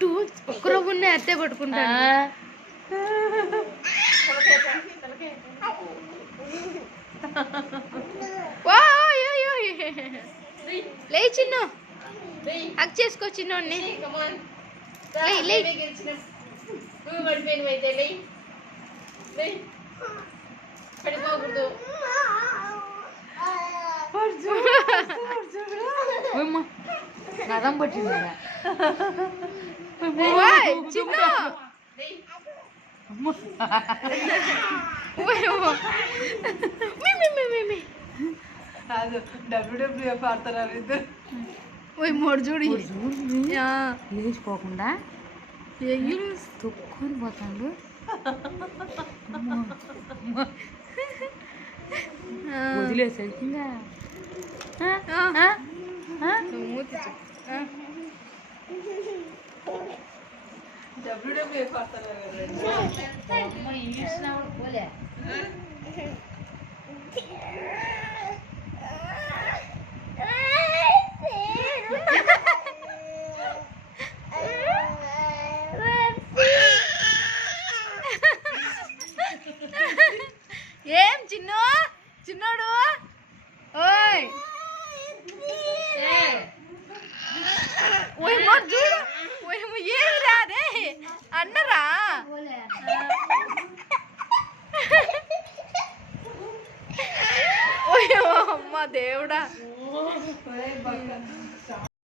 correct ఒక్కరో ఉన్నాయి అత్తే పట్టుకుంటా లే చిన్ను హక్ చేసుకో చిన్నోడిని పడిపోకూడదు నరం పట్టింది చిన్న డబ్ల్యూడబ్ల్యూఎఫ్ ఆడుతున్నారు ఇద్దరు మూడు చూడు లేచిపోకుండా తొక్కుని పోతాడు వదిలేసరికిందా డబ్ల్యూడబ్ల్యూఎఫ్ ఆడుతున్నారు ఇంగ్లీష్ పోలే ఏం చిన్ను చిన్నోడు ఓయ్ ఓయమ్మ చూడు ఓయమ్మ ఏమి రాదే అన్నరా ఓయమ్మ దేవుడా